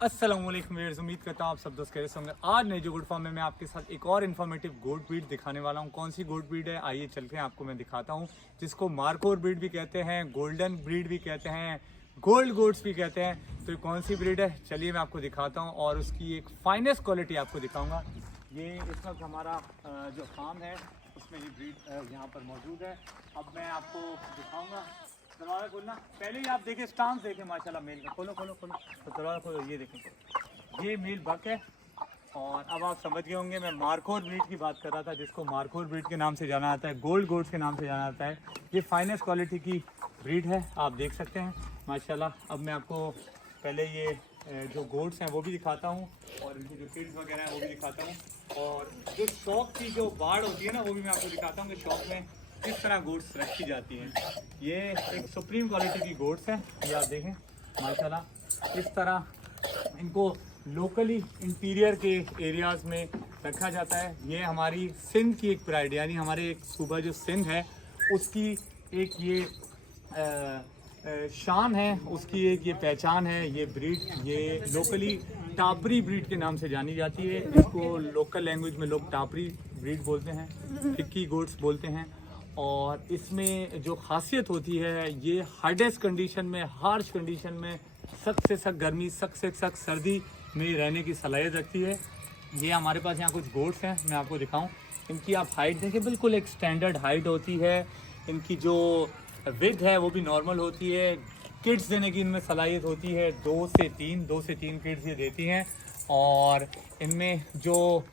अस्सलाम वालेकुम व्यूअर्स, उम्मीद करता हूँ आप सब दोस्त कैसे होंगे। आज नई जो गुड फॉर्म में मैं आपके साथ एक और इन्फॉर्मेटिव गोट ब्रीड दिखाने वाला हूँ। कौन सी गोट ब्रीड है आइए चलते हैं आपको मैं दिखाता हूँ, जिसको मार्कोर ब्रीड भी कहते हैं, गोल्डन ब्रीड भी कहते हैं, गोल्ड गोट्स भी कहते हैं। तो ये कौन सी ब्रीड है चलिए मैं आपको दिखाता हूँ और उसकी एक फाइनेस्ट क्वालिटी आपको दिखाऊँगा। ये इस वक्त हमारा जो फार्म है उसमें ये ब्रीड यहाँ पर मौजूद है। अब मैं आपको दिखाऊँगा। दरवाजा खोलना, पहले ही आप देखें स्टांस देखें माशाल्लाह मेल का। खोलो खोलो खोलो तो दरवाजा खोलो, ये देखें ये मेल बक है। और अब आप समझ गए होंगे मैं मार्कोर ब्रीड की बात कर रहा था, जिसको मार्कोर ब्रीड के नाम से जाना जाता है, गोल्ड गोट्स के नाम से जाना जाता है। ये फाइनेस्ट क्वालिटी की ब्रीड है, आप देख सकते हैं माशाल्लाह। अब मैं आपको पहले ये जो गोट्स हैं वो भी दिखाता हूँ और इनकी जो किड्स वगैरह हैं वो भी दिखाता हूँ, और जो शॉप की जो बाड़ होती है ना वो भी मैं आपको दिखाता हूँ कि शॉप में किस तरह गोट्स रखी जाती हैं। ये एक सुप्रीम क्वालिटी की गोट्स हैं, ये आप देखें माशाल्लाह। इस तरह इनको लोकली इंटीरियर के एरियाज़ में रखा जाता है। ये हमारी सिंध की एक प्राइड, यानी हमारे एक सूबा जो सिंध है उसकी एक ये शान है, उसकी एक ये पहचान है। ये ब्रीड ये लोकली टापरी ब्रीड के नाम से जानी जाती है। इसको लोकल लैंग्वेज में लोग टापरी ब्रीड बोलते हैं, फिक्की गोट्स बोलते हैं। और इसमें जो खासियत होती है, ये हार्डेस्ट कंडीशन में, हार्श कंडीशन में, सख्त से सख्त गर्मी, सख्त से सख्त सर्दी में रहने की सलाहियत रखती है। ये हमारे पास यहाँ कुछ गोट्स हैं, मैं आपको दिखाऊं। इनकी आप हाइट देखें, बिल्कुल एक स्टैंडर्ड हाइट होती है। इनकी जो विड्थ है वो भी नॉर्मल होती है। किड्स देने की इनमें सलाहियत होती है, 2 से 3 किड्स ये देती हैं। और इनमें जो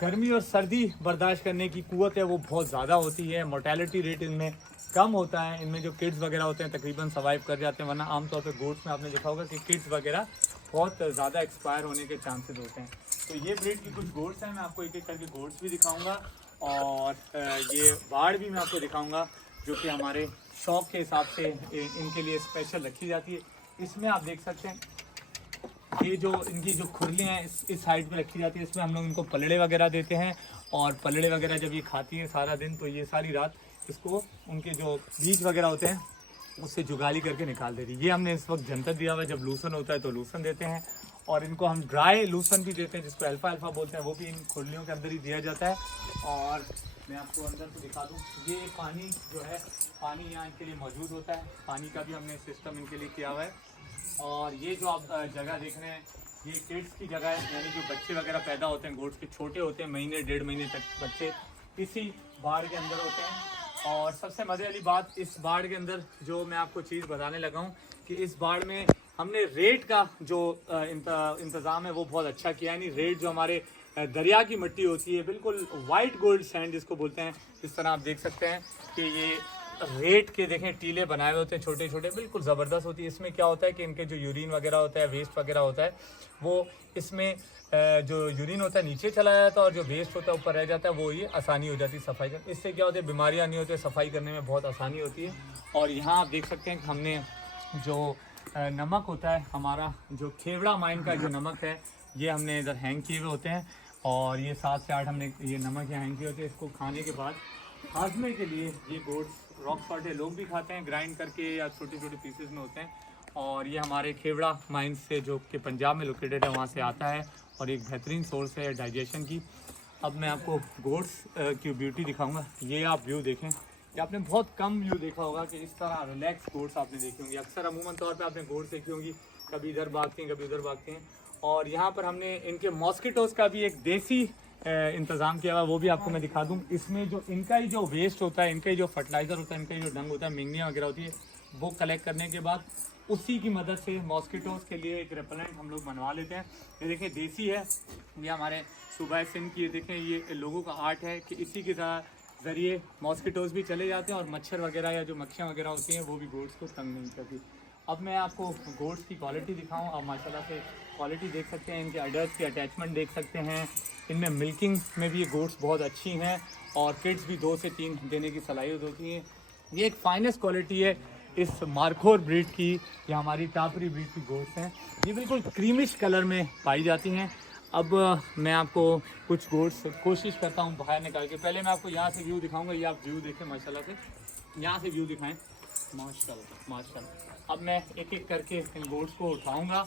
गर्मी और सर्दी बर्दाश्त करने की कुव्वत है वो बहुत ज़्यादा होती है। मोर्टेलिटी रेट इनमें कम होता है। इनमें जो किड्स वगैरह होते हैं तकरीबन सर्वाइव कर जाते हैं, वरना आमतौर पे गोट्स में आपने देखा होगा कि किड्स वगैरह बहुत ज़्यादा एक्सपायर होने के चांसेस होते हैं। तो ये ब्रीड की कुछ गोट्स हैं, मैं आपको एक एक करके गोट्स भी दिखाऊँगा और ये बाड़ भी मैं आपको दिखाऊँगा जो कि हमारे शौक के हिसाब से इनके लिए स्पेशल रखी जाती है। इसमें आप देख सकते हैं ये जो इनकी जो खुरलियाँ हैं इस साइड पे रखी जाती है। इसमें हम लोग इनको पलड़े वगैरह देते हैं, और पलड़े वगैरह जब ये खाती हैं सारा दिन तो ये सारी रात इसको उनके जो बीज वगैरह होते हैं उससे जुगाली करके निकाल देती है। ये हमने इस वक्त जंतर दिया हुआ है, जब लूसन होता है तो लूसन देते हैं, और इनको हम ड्राई लूसन भी देते हैं जिसको अल्फा अल्फा बोलते हैं, वो भी इन खुरलियों के अंदर ही दिया जाता है। और मैं आपको अंदर से दिखा दूँ, ये पानी जो है, पानी यहाँ इनके लिए मौजूद होता है। पानी का भी हमने सिस्टम इनके लिए किया हुआ है। और ये जो आप जगह देख रहे हैं ये किड्स की जगह है, यानी जो बच्चे वगैरह पैदा होते हैं गोट्स के, छोटे होते हैं, महीने 1.5 महीने तक बच्चे इसी बाड़ के अंदर होते हैं। और सबसे मज़े वाली बात इस बाड़ के अंदर जो मैं आपको चीज़ बताने लगा हूँ कि इस बाड़ में हमने रेत का जो इंतज़ाम है वो बहुत अच्छा किया है। यानी रेत जो हमारे दरिया की मिट्टी होती है, बिल्कुल वाइट गोल्ड सैंड जिसको बोलते हैं, इस तरह आप देख सकते हैं कि ये रेत के देखें टीले बनाए हुए होते हैं छोटे छोटे, बिल्कुल ज़बरदस्त होती है। इसमें क्या होता है कि इनके जो यूरिन वगैरह होता है, वेस्ट वगैरह होता है, वो इसमें जो यूरिन होता है नीचे चला जाता है और जो वेस्ट होता है ऊपर रह जाता है, वो ये आसानी हो जाती है सफाई कर। इससे क्या होता है, बीमारियाँ नहीं होती, सफाई करने में बहुत आसानी होती है। और यहाँ आप देख सकते हैं कि हमने जो नमक होता है, हमारा जो खेवड़ा माइन का जो नमक है, ये हमने इधर हैंग किए हुए होते हैं। और ये 7 से 8 हमने ये नमक यहाँ हैंग किए होते हैं। इसको खाने के बाद हाजमे के लिए ये गोट्स रॉक सॉल्ट है, लोग भी खाते हैं ग्राइंड करके या छोटे छोटे पीसेस में होते हैं। और ये हमारे खेवड़ा माइंस से जो कि पंजाब में लोकेटेड है वहाँ से आता है, और एक बेहतरीन सोर्स है डाइजेशन की। अब मैं आपको गोट्स की ब्यूटी दिखाऊंगा। ये आप व्यू देखें कि आपने बहुत कम व्यू देखा होगा कि इस तरह रिलैक्स गोट्स आपने देखी होंगी। अक्सर अमूमन तौर पे आपने गोट्स देखी होंगी, कभी इधर भागती हैं कभी उधर भागती हैं। और यहाँ पर हमने इनके मॉस्किटोज़ का भी एक देसी इंतज़ाम किया हुआ, वो भी आपको मैं दिखा दूँ। इसमें जो इनका ही जो वेस्ट होता है, इनका ही जो फर्टिलाइज़र होता है, इनका ही जो डंग होता है, मिंगनियाँ वगैरह होती है, वो कलेक्ट करने के बाद उसी की मदद से मॉस्किटोज़ के लिए एक रेपेलेंट हम लोग बनवा लेते हैं। ये देखिए देसी है, ये हमारे सूबा सिंध की, देखें ये लोगों का आर्ट है कि इसी के ज़रिए मॉस्किटोज़ भी चले जाते हैं और मच्छर वगैरह या जो मक्खियाँ वगैरह होती हैं वो भी गोट्स को तंग नहीं करती। अब मैं आपको गोट्स की क्वालिटी दिखाऊं। आप माशाल्लाह से क्वालिटी देख सकते हैं, इनके अडर्स की अटैचमेंट देख सकते हैं। इनमें मिल्किंग में भी ये गोट्स बहुत अच्छी हैं, और किड्स भी 2 से 3 देने की सलाहियत होती है। ये एक फाइनेस्ट क्वालिटी है इस मार्कोर ब्रीड की, या हमारी टापरी ब्रीड की गोट्स हैं। ये बिल्कुल क्रीमिश कलर में पाई जाती हैं। अब मैं आपको कुछ गोट्स कोशिश करता हूँ बाहर निकाल के। पहले मैं आपको यहाँ से व्यू दिखाऊँगा, ये आप व्यू देखें माशाल्लाह से, यहाँ से व्यू दिखाएँ। माशाल्लाह माशाल्लाह। अब मैं एक एक करके इन बोर्ड्स को उठाऊंगा